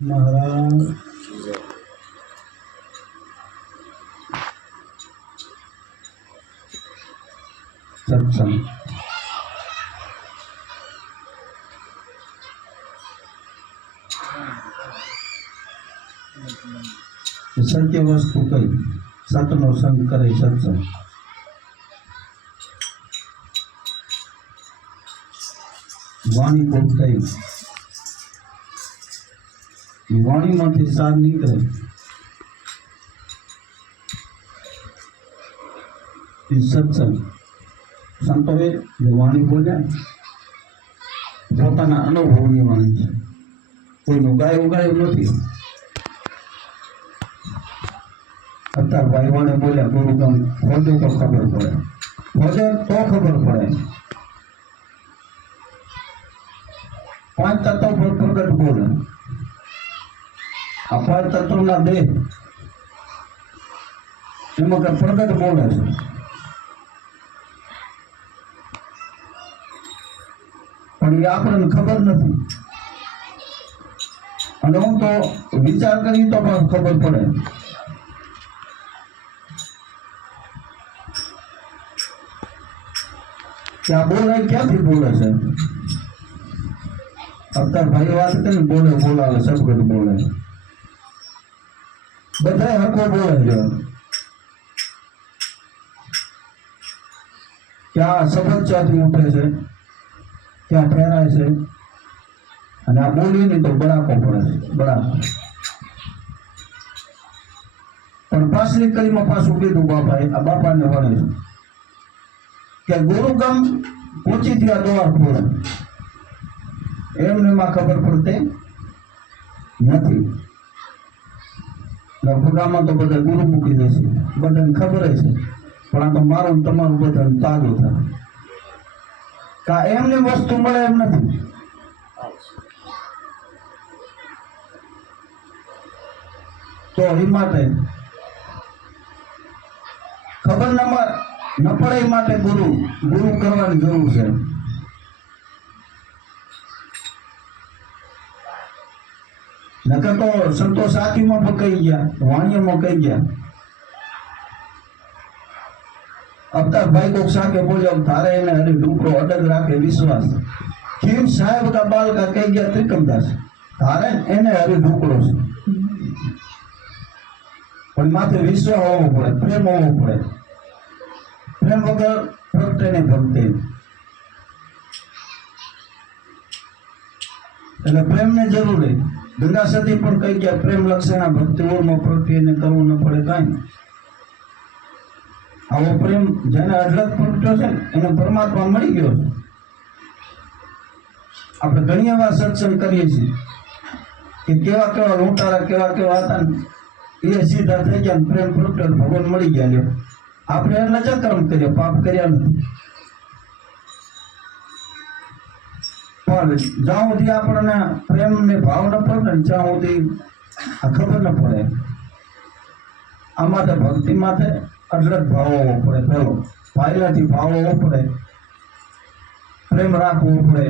महाराज सत्संग सत्य वस्तु कई सतनो संग करे सत्संग वाणी बोलताई वाणी मांथी सार निकले सत्संग संतोए वाणी बोल्या પોતાના અનુભવની વાણી છે કોઈનું ગાયું નથી અત્યારે ભાઈઓને બોલ્યા ગુરુગામ હોદે તો ખબર પડે હોદે તો ખબર પડે પાંચ તત્વ પર પ્રગટ બોલે આ પાંચ તત્વના દેહ એમાં કે પ્રગટ બોલે છે પણ એ આપણને ખબર નથી અને હું તો વિચાર કરી તો પણ ખબર પડે કે આ બોલે ક્યાંથી બોલે છે અત્યારે ભાઈ વાત કરીને બોલે બોલાવે સબગઢ બોલે બધા હકો બોલે છે કે આ શબ્દ ક્યાંથી ઉઠે છે ક્યાં ઠેરાય છે અને આ બોલી નહીં તો બળાકો પડે છે બળાકો પણ પાછલી કડીમાં પાછું કીધું બાપાએ આ બાપાને વળે છે કે ગુરુગામ પહોંચી ત્યાં દ્વાર ખોલે એમને એમાં ખબર પડતી નથી લગભગામાં તો બધા ગુરુ મૂકી દેશે બધાને ખબર છે પણ આ તો મારું તમારું બધાને તાજું થાય કા એમની વસ્તુ મળે એમ નથી તો એ માટે ખબર ન પડે એ માટે ગુરુ કરવાની જરૂર છે નકર તો સંતો સાચીમાં પણ કહી ગયા વાણીઓમાં કહી ગયા અવતાર ભાઈ કોક સાકે બોલ્યો તારે એને હરે ડુકરો અડગ રાખે વિશ્વાસ ખીમ સાહેબ કા બાલ કા કહી ગયા ત્રિકમદાસ તારે એને હરે ડુકરો છે પણ માથે વિશ્વાસ હોવો પડે પ્રેમ હોવો પડે પ્રેમ વગર પ્રગટે ને ભક્તિ એટલે પ્રેમને જરૂર ગંગા સતી પણ કહી ગયા પ્રેમ લક્ષણા ભક્તિ ઓરમાં પ્રગટીને કરવું ન પડે કાંઈ આવો પ્રેમ જેને અઢળક પ્રગટ્યો છે એને પરમાત્મા મળી ગયો છે આપણે ઘણી વાર સત્સંગ કરીએ છીએ કે કેવા કેવા લૂંટારા કેવા કેવા હતા એ સીધા થઈ ગયા પ્રેમ પ્રગટ્યો ભગવાન મળી ગયા લ્યો આપણે એટલે જ કર્મ કર્યા પાપ કર્યા નથી પણ જ્યાં સુધી આપણને પ્રેમ ને ભાવ ન પડે ને ત્યાં સુધી આ ખબર ન પડે આમાં તો ભક્તિ માટે અઢળક ભાવ હોવો પડે પેલો પહેલાથી ભાવ હોવો પડે પ્રેમ રાખવો પડે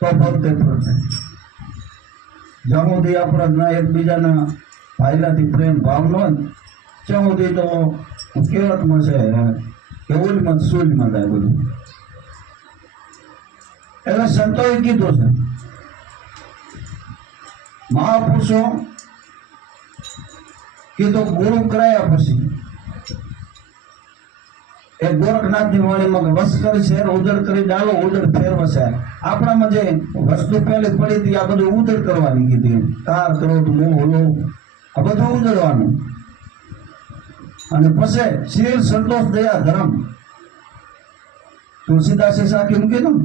તો ભક્તિ પડે જ્યાં સુધી આપણા એકબીજાના પહેલાથી પ્રેમ ભાવ ન હોય ત્યાં સુધી તો કહેવતમાં છે કે ઓલીમાં સૂલીમાં જાય બધું એટલે સંતોએ કીધું છે મહાપુરુષો કીધું ગુરુ કરાયા પછી એક ગોરખનાથની વાણીમાં વસ કરી શેર ઉજળ કરી ડાલો ઉજળ ફેરવશે આપણામાં જે વસ્તુ પહેલી પડી હતી આ બધું ઉજળ કરવાની કીધી કાર ક્રોધ મોહ લોભ આ બધું ઉજળવાનું અને પછી શીલ સંતોષ દયા ધર્મ તુલસીદાસે સાખી મૂકી દઉં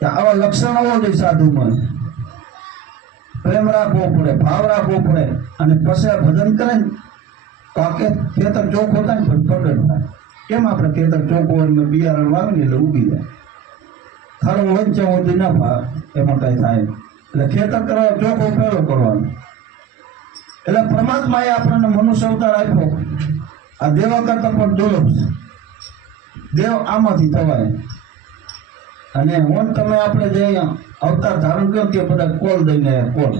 કે આવા લક્ષણો જોઈએ સાધુમાં પ્રેમ રાખવો પડે ભાવ રાખવો પડે અને પછી ભજન કરે ને તો આ ખેતર ચોખ્ખો થાય ને પ્રગટ થાય કેમ આપણે ખેતર ચોખ્ખું હોય બિયારણ વાવીને એટલે ઉગી જાય ખાડો વંચે સુધી ના ભાવ એમાં કઈ થાય એટલે ખેતર કરવા ચોખ્ખો ફેરો કરવાનો એટલે પરમાત્માએ આપણને મનુષ્ય અવતાર આપ્યો આ દેવા કરતા પણ દુર્લભ છે દેવ આમાંથી થવાય અને ઓન તમે આપણે જે અવતાર ધારણ કર્યો તે બધા કોલ દઈને આવ્યા, કોલ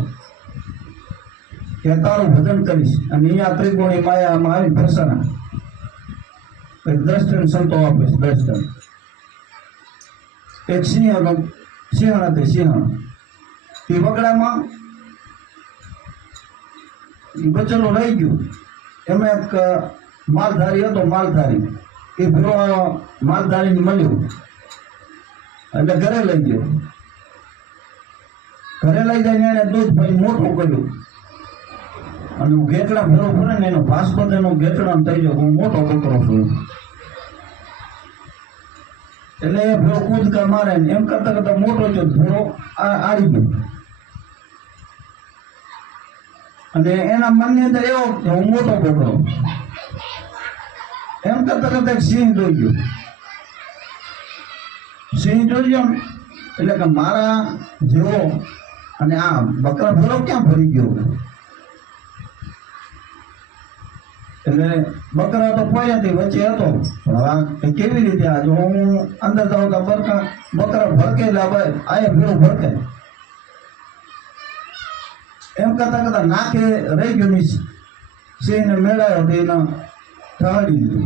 કે તારું ભજન કરીશ. અને અહીંયા ત્રિગુણી માયામાં આવી ફસાણા દર્શન સંતો આપે છે, દર્શન. એક સિંહ હતી, સિંહ એ વગડામાં બચેલું રહી ગયું. એમાં એક માલધારી હતો, માલધારી એ ભેરો માલધારીને મળ્યો એટલે ઘરે લઈ ગયો. ઘરે લઈ જઈને એને દૂધ ભાઈ મોટું કર્યું અને ગેટડા ભેરો ફરે ને એનો ભાસ્કો એનો ગેટડા થઈ ગયો, હું મોટો બકરો છું. એટલે એ ભેરો કૂદકા મારે ને એમ કરતા કરતા મોટો થયો, ભેરો આડી ગયો. અને એના મનની અંદર એવો કે હું મોટો બકરો. એમ કરતા કરતા એક સિંહ જોઈ ગયો. સિંહ જોઈ ગયો એટલે કે મારા જેવો અને આ બકરા ભેરો ક્યાં ફરી ગયો. એટલે બકરા તો પોયાથી વચ્ચે હતો. હવે કેવી રીતે આ જો હું અંદર જાઉં તો બકરા ભડકે ભાઈ આ ભેરો ભડકે. એમ કરતા કરતા નાકે રહી ગયું. સિંહ ને મેળાયો તો એને ઠહાડી દીધું.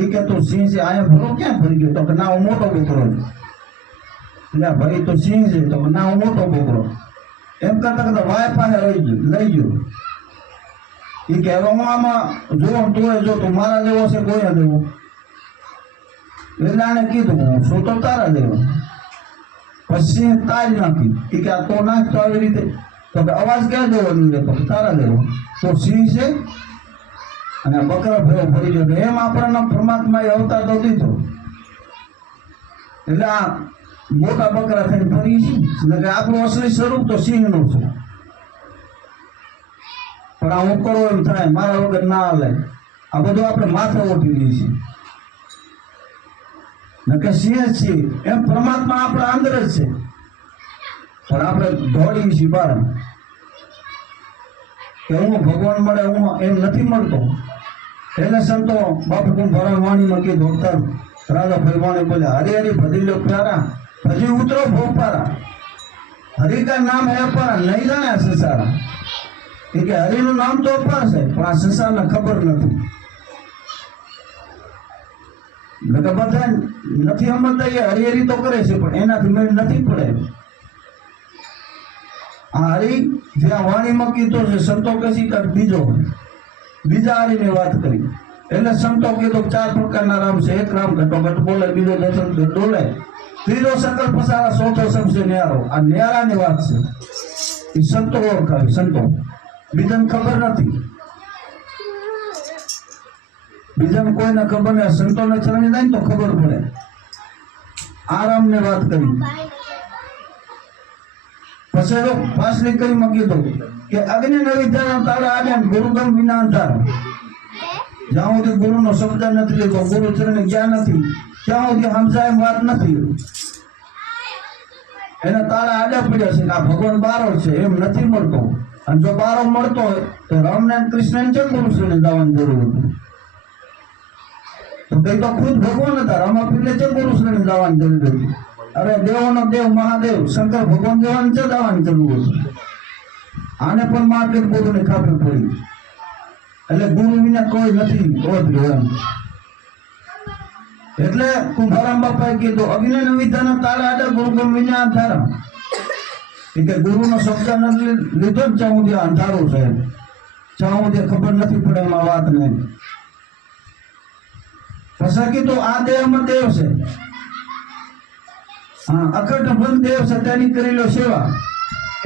એ કે તું સિંહ છે, આ ભેરો ક્યાં ફરી ગયો? તો કે ના હું મોટો બકરો છું. એટલે ભાઈ તો સિંહ છે, તો ના હું મોટો બકરો. એમ કરતા કરતા વાય પાસે લઈ ગયો. એ કે હવે હું આમાં જોઉં તું જો તું મારા જેવો છે કોઈ જેવો. એટલે આને કીધું શું તો તારા જેવો. પછી તાજ નાખી. એ કે આ તો નાખતો આવી રીતે. તો કે અવાજ ક્યાં જેવો નહીં રહેતો? તારા જેવો. તો સિંહ છે અને બકરા ભેરો ફરી ગયો. એમ આપણને પરમાત્માએ અવતાર તો દીધો. એટલે આ મોટા બકરા થઈને ફરી છે. આપણું અસલી સ્વરૂપ તો સિંહનું છે. પણ આ હું કરો એમ થાય, મારા વગર ના હાલે. આ બધું આપણે માથે ઓઠી લઈએ છીએ. કે સિંહ છીએ એમ પરમાત્મા આપણા અંદર જ છે. પણ આપણે દોડીએ છીએ બહાર કે હું ભગવાન મળે, હું એમ નથી મળતો. એને સંતો બાપુ ભરણ વાણીમાં કીધું, અવતાર રાજા ભરવાણી બોલ્યા, હરી હરી ભજી લો પ્યારા, ભજી ઉતરો ભોપારા, હરી કા નામ હે અપારા, નહીં જાણે સંસારા. એ કે હરિનું નામ તો અપાર છે પણ આ સંસારને ખબર નથી. બધા નથી સમજતા. એ હરિહરી તો કરે છે પણ એનાથી મેળ નથી પડે. આ હરિ જ્યાં વાણીમાં કીધો છે, સંતો કશી બીજા હરિની વાત કરી. એટલે સંતો કીધું 4 પ્રકારના રામ છે. એક રામ ઘટોઘટ બોલે, બીજો દર્શન ડોલે, ત્રીજો સકલ પસારા, ચોથો સબસે ન્યારો. આ ન્યારાની વાત છે. એ સંતો ઓળખાવે, સંતો. બીજાને ખબર નથી. બીજાને કોઈને ખબર નહીં. સંતોને ચરણી જાય ને તો ખબર પડે. આરામની વાત કરી. પછી જો પાછલી કરીમાં કીધું કે અગ્નિ નવી તારા આડ્યા, ગુરુગમ વિના અંધાર. જ્યાં સુધી ગુરુનો શબ્દ નથી લીધો, ગુરુ ચરણે જ્ઞાન નથી, ત્યાં સુધી સમજાય એમ વાત નથી. એને તારા આડા પડ્યા છે કે આ ભગવાન બારો છે એમ નથી મળતો. અને જો બારો મળતો હોય તો રામને કૃષ્ણ છે ગુરુ શ્રીને જવાની જરૂર હતી. તો કઈ તો ખુદ ભગવાન હતા. રામાપીરને છે ગુરુ શ્રીને જવાની જરૂર હતી. અરે દેવોનો દેવ મહાદેવ શંકર ભગવાન દેવાની છે જવાની જરૂર હતી. આને પણ મહાદેવ ગુરુને ખાતર પડી. એટલે ગુરુ વિના કોઈ નથી ઓળખ્યું એમ. એટલે કુંભારામ બાપાએ કીધું, અગ્નિ વિધાન તારા આડા ગુરુગમ વિના અંધારા. કે ગુરુનો શબ્દ નથી લીધો જ ત્યાં સુધી અંધારું છે, ત્યાં સુધી ખબર નથી પડે એમાં વાત ને. પછી કીધું આ દેહમાં દેવ છે, હા અખંડ બંધ દેવ છે, તેની કરી લો સેવા.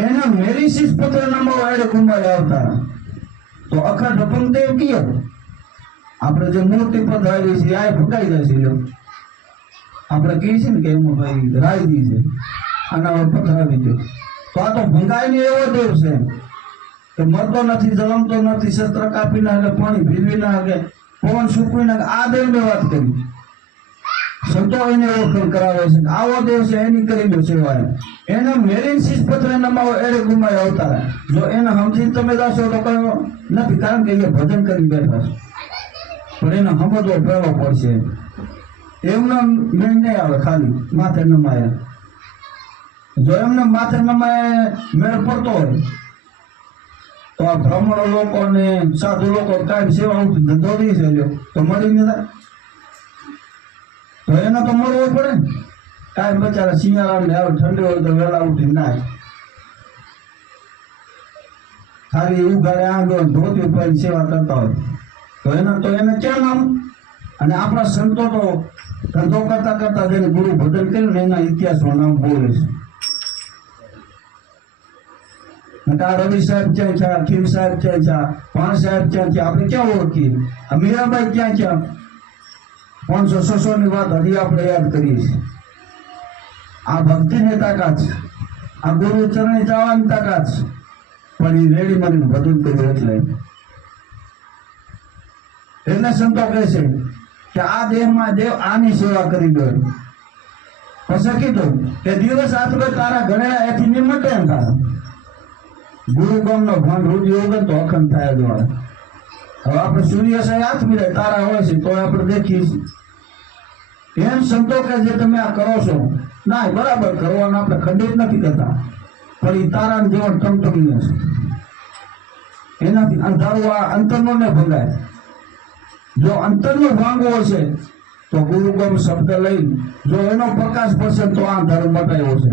એના મેરી શીશ પત્ર નમો એડે કુંભારે આવતા. તો અખંડ બંધ દેવ કયો? આપણે જે મૂર્તિ પદ આવી છે આ ભૂકાઈ જાય છે. આપણે કહીએ છીએ ને કે એમાં ભાઈ રાયદી છે, આના પથ્થર આવી ગયો. તો આ તો ભંગાઈ ને એવો દેવ છે કે મરતો નથી, જલમતો નથી, શસ્ત્ર કાપી નાખે, પાણી ભીલવી નાખે, પવન સૂકવી નાખે. આ દેવ ને વાત કરી. સંતો એને ઓળખાણ કરાવે છે. આવો દેવ છે, એની કરી લો સેવા. એને મેરીન શીશ પત્ર નમાવો એડે ગુમાય અવતાર. જો એને સમજીને તમે જાશો તો કઈ નથી, કારણ કે એ ભજન કરી બેઠા છે. પણ એને સમજવો પહેલો પડશે. એમનો મેળ નહીં આવે ખાલી માથે નમાયા. જો એમને માથે નમાય મેળ પડતો હોય તો આ બ્રાહ્મણો લોકો ને સાધુ લોકો કાંઈ સેવા ધંધો દઈ છે તો મળી નહીં થાય તો એને તો મળવો પડે ને. કાંઈ બચારા શિયાળા ને ઠંડી હોય તો વહેલા ઉઠી નાય ખાલી ઉઘાડે આગળ ધોતી ઉપર સેવા કરતા હોય તો એને ક્યાં નામ. અને આપણા સંતો તો ધંધો કરતા કરતા જેને ગુરુ ભજન કર્યું ને એના ઇતિહાસમાં નામ બોલે છે. રવિ સાહેબ ક્યાં છે, ખીમ સાહેબ ક્યાં છે, ભાણ સાહેબ ક્યાં છે, આપણે ક્યાં ઓળખીએ. આ મીરાબાઈ ક્યાં છે, 500-600 ની વાત હજી આપણે યાદ કરીએ છીએ. આ ભક્તિની તાકાત છે, આ ગુરુ ચરણે જવાની તાકાત છે. પણ એ રેડી મને ભજન કર્યું એટલે સંતો કહે છે કે આ દેહમાં દેવ આની સેવા કરી દો. પછી કીધું કે દિવસ આટલો તારા ગણેલા એથી નિમટે એમ તારા ગુરુ ગામનો ભણ રૂઢી વગર તો અખંડ થાય દ્વારા. હવે આપણે સૂર્ય સાહેબ હાથ મિલે તારા હોય છે તો આપણે દેખીએ છીએ. એમ સંતો કે જે તમે આ કરો છો ના બરાબર કરવાનું આપણે ખંડિત નથી કરતા પણ એ તારા જીવન ટમટમીએ છે એનાથી અંધારું આ અંતરનો ને ભંગાય. જો અંતરનો ભાંગવો હશે તો ગુરુગમ શબ્દ લઈ જો એનો પ્રકાશ પડશે તો આ ધર્મ મટાયો છે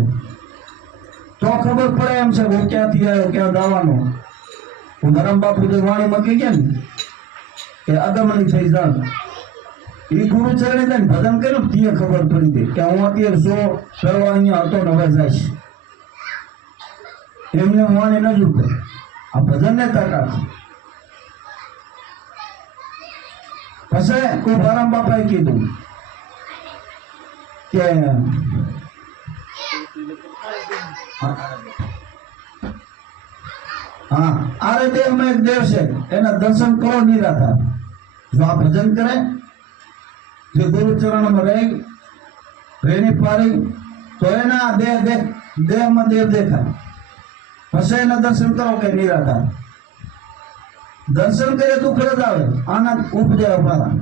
તો ખબર પડે એમ છે હું ક્યાંથી આવ્યો ક્યાં જવાનો. હું ધરમ બાપુ જે વાણીમાં કહી ગયા ને કે અગમની થઈ જાણ એ ગુરુ ચરણે જઈને ભજન કર્યું તે ખબર પડી ગઈ કે હું અત્યારે સો કરવા અહીંયા હતો ને હવે જઈશ. એમને વાણી ન જુટે આ ભજન ને તાકાત. પછી કોઈ ભારામ બાપાએ કીધું કે હા આરે દેવમાં એક દેવ છે એના દર્શન કરો નિરાધાર. જો આ ભજન કરે જે ગુરુ ચરણમાં રેણી પારી તો એના દેહમાં દેવ દેખાય. પછી એના દર્શન કરો કે નિરાધાર. દર્શન કરે દુઃખ જ આવે આનંદ ઉપજે અમારા.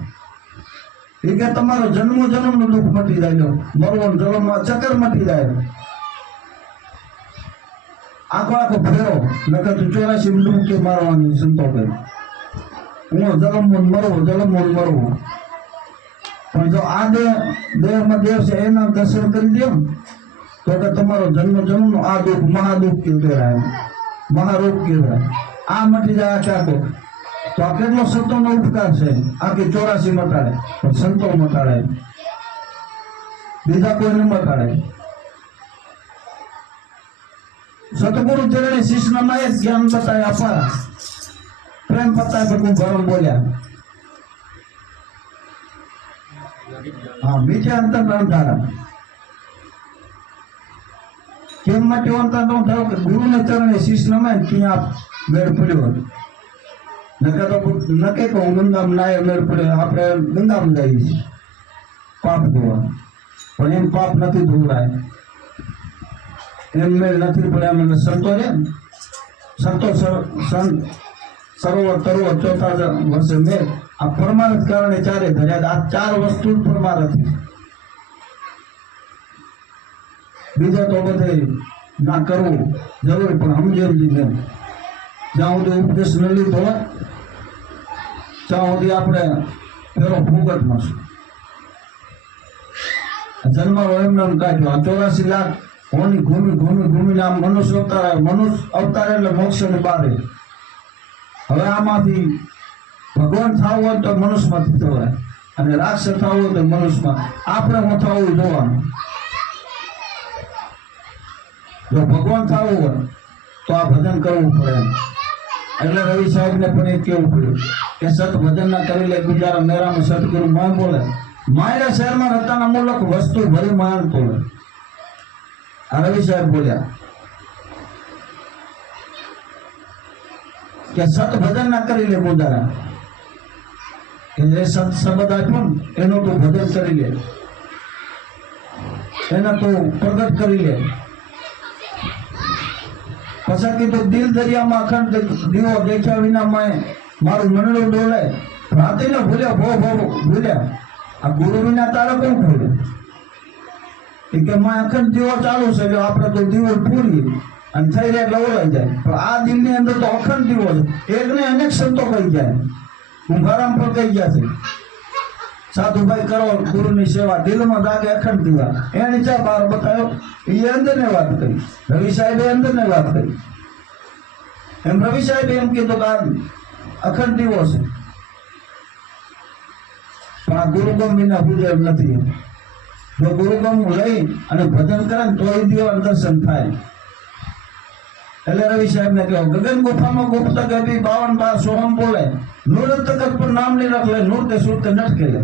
એ કે તમારો જન્મો જન્મનું દુઃખ મટી જાય, મરવો જન્મમાં ચક્કર મટી જાય. આખો આખો ફેરો નકર તું 84 ડૂબકે મારવાની સંતો કરે. હું જન્મો મરવો પણ જો આ દેહમાં દેવ છે એના દર્શન કરી દો તો કે તમારો જન્મનું આ દુઃખ મહાદુઃખ કહેવાય, મહારોગ કહેવાય. આ મટી જાય આખો. તો આ કેટલો સંતોનો ઉપકાર છે. આખી 84 મટાડે પણ સંતો મટાડે, બીજા કોઈને મટાડે. સતગુરુ ચરણે શિષ્યના માએ જ્ઞાન બતાય અપાર પ્રેમ બતાય બધું ભરમ બોલ્યા. હા મીઠે અંતર અંધારા કેમ માટે અંતર નો થયો કે ગુરુને ચરણે શિષ્યના માએ ત્યાં મેળ પડ્યો. નકે તો નકે તો ગંગામ નાય મેળ પડ્યો. આપણે ગંગામ જઈએ છીએ પાપ ધોવા પણ એમ પાપ નથી ધોવાય એમ મેળ નથી પડે. એમ સંતો રે સંતો સંત સરોવર તરોવર 4 વર્ષે મેળ આ પરમાર્થ કારણે ચારે ધર્યા. આ 4 વસ્તુ પરમાર્થ. બીજા તો બધે ના કરવું જરૂર પણ સમજી જેમ જ્યાં સુધી ઉપદેશ ન લીધો હોય ત્યાં સુધી આપણે ફેરો ભૂગતમાં જન્મારો એમને કાઢ્યો. 84 લાખ હોની ઘૂમીને આમ મનુષ્ય અવતાર આવે. મનુષ્ય અવતાર એટલે મોક્ષ ની બારે. હવે આમાંથી ભગવાન થવું હોય તો મનુષ્યમાંથી થવાય અને રાક્ષસ થવું હોય તો મનુષ્યમાં. આપણે હું થવું જોવાનું. જો ભગવાન થવું હોય તો આ ભજન કરવું પડે. એટલે રવિ સાહેબ ને પણ એ કેવું પડ્યું કે સત ભજન ના કરી લે ગુજારા મેરામાં સતગુરુ માં બોલે. માયરા શહેરમાં રતાના મૂલક વસ્તુ ભરી માણતો હોય. આ રવિ સાહેબ બોલ્યા કે સત ભજન ના કરી લે ગુજારા. કે જે સત શબ્દ આપ્યો ને એનો તું ભજન કરી લે, એના તું પ્રગટ કરી લે. પછી કીધું દિલ દરિયામાં અખંડ દીવો દેખ્યા વિના મારું મનડું ડોલે. રાતે ને ભૂલ્યા ભો ભૂલ્યા. આ ગુરુ વિના તારે કોણ ખોલે? એ કે માં અખંડ દીવો ચાલુ છે, જો આપણે તો દીવો પૂરીએ અને થઈ રહે એટલે ઓલાઈ જાય. પણ આ દિલની અંદર તો અખંડ દીવો છે. એકને અનેક સંતો કહી જાય, કુંભારામ પણ કહી ગયા છે, સાધુભાઈ કરો ગુરુની સેવા, દિલમાં દાગે અખંડ દીવા. એની ચા બહાર બતાવ્યો, એ અંદરને વાત કરી. રવિ સાહેબે અંદરને વાત કરી. એમ રવિ સાહેબે એમ કીધું કે આ અખંડ દીવો છે, પણ આ ગુરુગમ વિના પૂજે એમ નથી. જો ગુરુગમ લઈ અને ભજન કરે ને તો એ દીવા દર્શન થાય. એટલે રવિ સાહેબ ને કહ્યું, ગગન ગુફામાં ગુપ્ત ગભી 52 બાર સોહમ બોલે, નૂર તકત પર નામ નહીં રખ લે, નૂર તે સુરતે નટકે લે.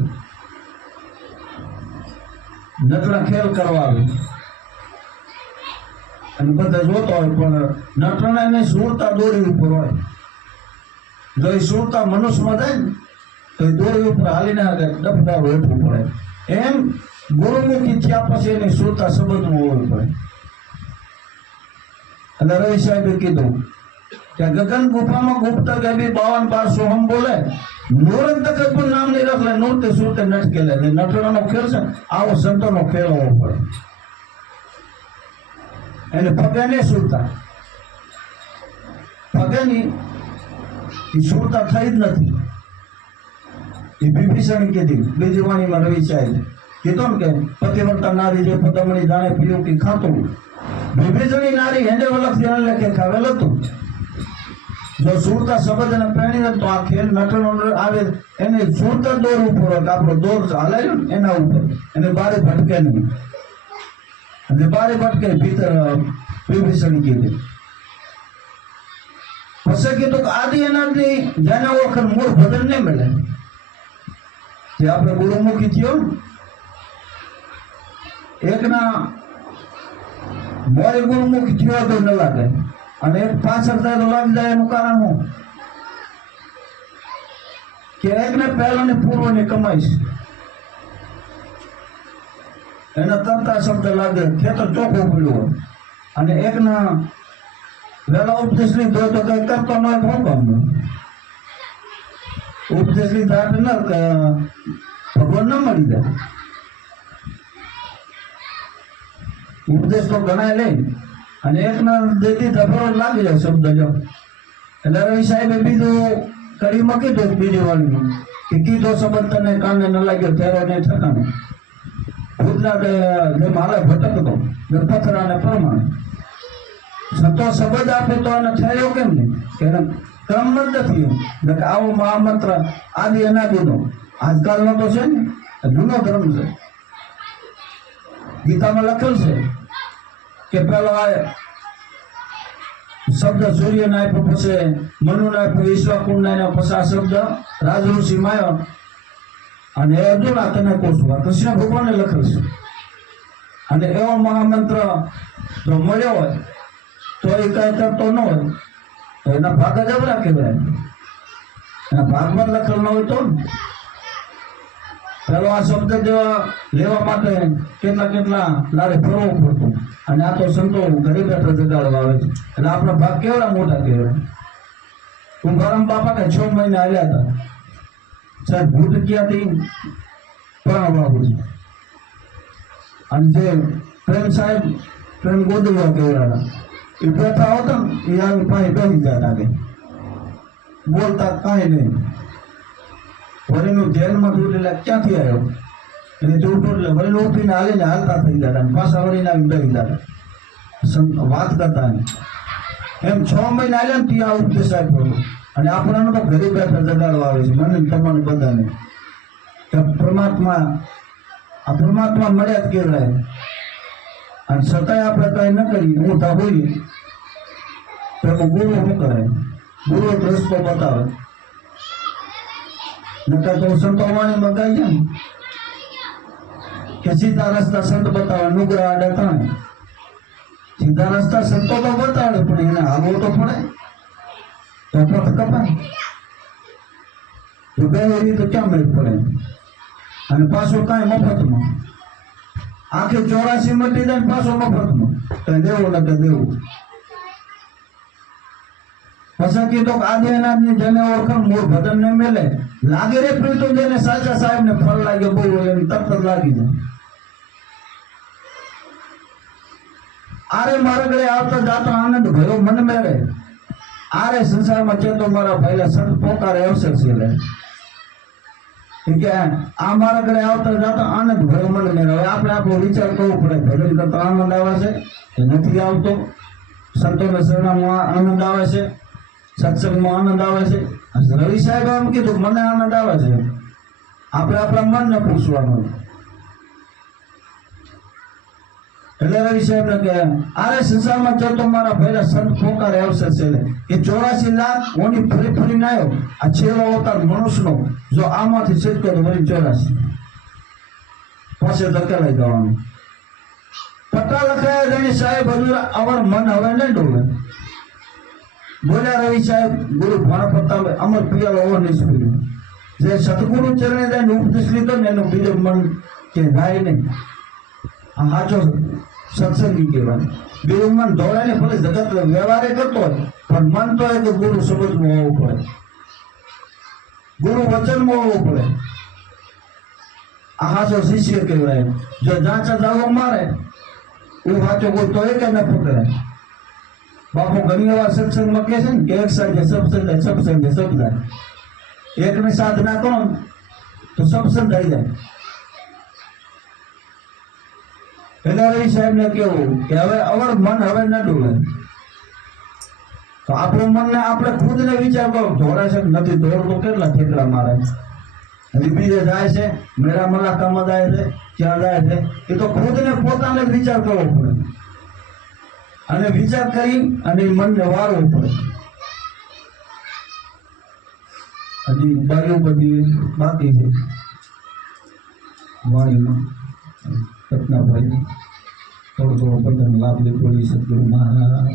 નટલા ખેલ કરવા આવે અને બધા જોતા હોય, પણ નટણા ને સુરતા દોરી ઉપર હોય. જો એ સુરતા મનુષ્યમાં જાય ને તો એ દોરી ઉપર હાલીને ડફદાર વેઠવું પડે. એમ ગુરુમુખી થયા પછી એની સુરતા સંબંધમાં હોવી પડે. એટલે રવિ સાહેબે કીધું કે ગગન ગુફામાં ગુપ્ત ગભી 52 બાર સોહમ બોલે, નૂર તક પણ નામ નહીં રખ લે, નૂર તે સુરતે નટકે લે. નટવાનો ખેલ છે, આવો સંતોનો ખેલ હોવો પડે. એને પગે ને સુરતા, પગેની એ સુરતા થઈ જ નથી. એ વિભીષણ કીધી બીજી વાણીમાં રવિ સાહેબ કીધું ને કે પતિવ્રતા નારી જે પદમણી જાણે પીયું કે ખાતું, વિભીષણી નારી હેંડે વલખ ધ્યાન લેખે ખાવેલ હતું. જો સુરતા શબ્દ અને પ્રેણી તો આ ખેલ નટનો આવે, એને સુરતા દોર ઉપર હોય, આપણો દોર હાલે ને એના ઉપર, એને બારે ભટકે નહીં. અને બારે ભટકે ભીતર વિભીષણી કીધી. પછી કીધું કે આદિ અનાદની જેના વખત મૂળ ભજન નહીં મળે, જે આપણે ગુરુમુખી થયો એકના મોરે ગુરુમુખી થયો તો ન લાગે, અને એક પાછળ થાય તો લાગી જાય. એનું કારણ શું કે એકને પહેલાની પૂર્વની કમાઈ છે, એના તંતા શબ્દ લાગે, ખેતર ચોખ્ખું પડ્યું હોય, અને એકના વહેલા ઉપદેશ લીધો તો કઈ કરતો ન હોય. શું કામનું ઉપદેશ લીધા એટલે ન ભગવાન ન મળી જાય. ઉપદેશ તો ઘણા લે, અને એકના દેતી ધફરો લાગી જાય શબ્દ જો. એટલે રવિ સાહેબે બીજું કડીમાં કીધું બીજી વાળીમાં કે કીધો શબ્દ તને કાને ન લાગ્યો તેરો ને ઠકાને, ભૂતના કે જેમ હાલે ભટકતો પથરાને પ્રમાણે. સંતો શબ્દ આપે તો એને થયો કેમ નહીં, કે એને ક્રમ જ નથી. આવો મહામંત્ર આદિ અનાદિનો આજકાલનો તો છે ને, જૂનો ધર્મ છે. ગીતામાં લખેલ છે કે પેલો આ શબ્દ સૂર્ય ના આપ્યો, પછી મનુ ના આપ્યો, ઈશ્વરકુંડ ના પછી આ શબ્દ રાજઋષિ માયો, અને અર્જુન તને કોશું કૃષ્ણ ભગવાને લખેલ છે. અને એવો મહામંત્ર જો મળ્યો હોય તો એ કઈ કરતો ન હોય તો એના ભાગ જ અવરા કહેવાય. એના ભાગમાં લખેલ ન હોય તો પેલો આ શબ્દ લેવા માટે કેટલા કેટલા લારે ફરવું પડતું, અને આ તો સંતો ઘરે બેઠા જગાડવા આવે છે. એટલે આપણા ભાગ કેવડા મોટા કહેવાય. કુંભારામ બાપા ને 6 મહિના આવ્યા હતા, સાહેબ ભૂત ક્યાંથી પ્રાણ બાબુ છે. અને જે પ્રેમ સાહેબ પ્રેમ ગોદડવા કહેવાના એ બેઠા હોતા ને એ આવી પાસે બેસી જતા, કે બોલતા કાંઈ નહીં. વળીનું ધ્યાનમાં થયું એટલે ક્યાંથી આવ્યો એને જોતું, એટલે વળીને ઉઠીને હાલીને હાલતા થઈ જતા, પાછા વળીને આવી બેસી જતા વાત કરતા. એમ 6 મહિના આવ્યા ને ત્યાં ઉપદેશ આપ્યો. અને આપણાને તો ઘરે બેઠા જગાડવા આવે છે, મને તમારે બધાને કે પરમાત્મા આ પરમાત્મા મળ્યા જ કહેવાય. અને છતાંય આપણે કઈ ન કરીએ, હું તા હોઈએ તો એમાં ગુરુ શું કરે, ગુરુ રસ્તો બતાવે. નકર તો સંતો વાણી મગાઈ જાય કે સીધા રસ્તા સંત બતાવે, નુગરા આડે તાણે. સીધા રસ્તા સંતો તો બતાવે, પણ એને હાલવો તો પડે, તો પથ કપાય. તો બે રીતે ક્યાં મેળ પડે. અને પાછું કાંઈ મફતમાં, આખી 84 મટી જાય પાછો મફતમાં, કઈ દેવું ને કઈ દેવું. પછી કીધું આદિ અનાદની જેને ઓળખાણ મૂળ ભજન ને મેલે, લાગે રે પ્રીતો જેને સાચા સાહેબ ને ફળ લાગે બહુ એમ તરત જ લાગી જાય. આરે મારા ઘરે આવતા જાતો આનંદ ભયો મન મેળે, આરે સંસારમાં ચેતો મારા ભાઈલા સંત પોકારે અવસર છે લે કે આ મારા ઘરે આવતા જાતા આનંદ ભયો મન મેળે. હવે આપણે આપણો વિચાર કરવો પડે, ભજન કરતા આનંદ આવે છે કે નથી આવતો? સંતોના શરણામાં આનંદ આવે છે, સત્સંગમાં આનંદ આવે છે. રવિ સાહેબ એમ કીધું મને આનંદ આવે છે. આપણે આપણા મનને પૂછવાનું. એટલે રવિ સાહેબ ને કે આરે સંસારમાં ચલતો મારા પહેલા સંત પોકારે અવસર છે કે 84 લાખ ઓની ફરી ફરીને આવ્યો. આ છેલ્લો અવતાર મનુષ્યનો જો આમાંથી છેટકો તો વળી 84 પાસે ધકેલાઈ જવાનું. પટ્ટા લખાયા જઈને સાહેબ હજુ અવર મન હવે નહીં ડોલે. બોલ્યા રવિ સાહેબ ગુરુ ભાણ પ્રતાપ અમર પિયાલો ઓર નિષ્ફળ. જે સતગુરુ ચરણે જઈને ઉપદેશ લીધો ને એનું બીજું મન કે ગાય નહીં. આ સાચો સત્સંગી કહેવાય. બીજું મન દોડે ને ભલે જગત વ્યવહારે કરતો હોય પણ મન તો એક ગુરુ સમજમાં હોવું પડે, ગુરુ વચનમાં હોવું પડે. આ સાચો શિષ્ય કહેવાય. જો જાંચા જાવો મારે હું સાચો કોઈ તો એક ન પકડાય. બાપુ ઘણી વાર સત્સંગમાં કહે છે ને કે એક સાથે સત્સંગ જાય. એકની સાધના કરો તો સત્સંગ થઈ જાય. એટલે રવિ સાહેબ ને કેવું કે હવે અવર મન હવે ન ડોલે. તો આપણું મનને આપણે ખુદ ને વિચાર કરો, દોડે છે નથી દોડતો, કેટલા ઠેકડા મારે, હજી બીજે જાય છે, મેળા મલાકામાં જાય છે, ક્યાં જાય છે, એ તો ખુદ ને પોતાને જ વિચાર કરવો પડે. અને વિચાર કરી અને મનને વાળવું પડે. હજી બાયું બધી બાકી છે વાણીમાં. સતનાભાઈ થોડો થોડો બધાને લાભ લીધો સદગુરુ મહારાજ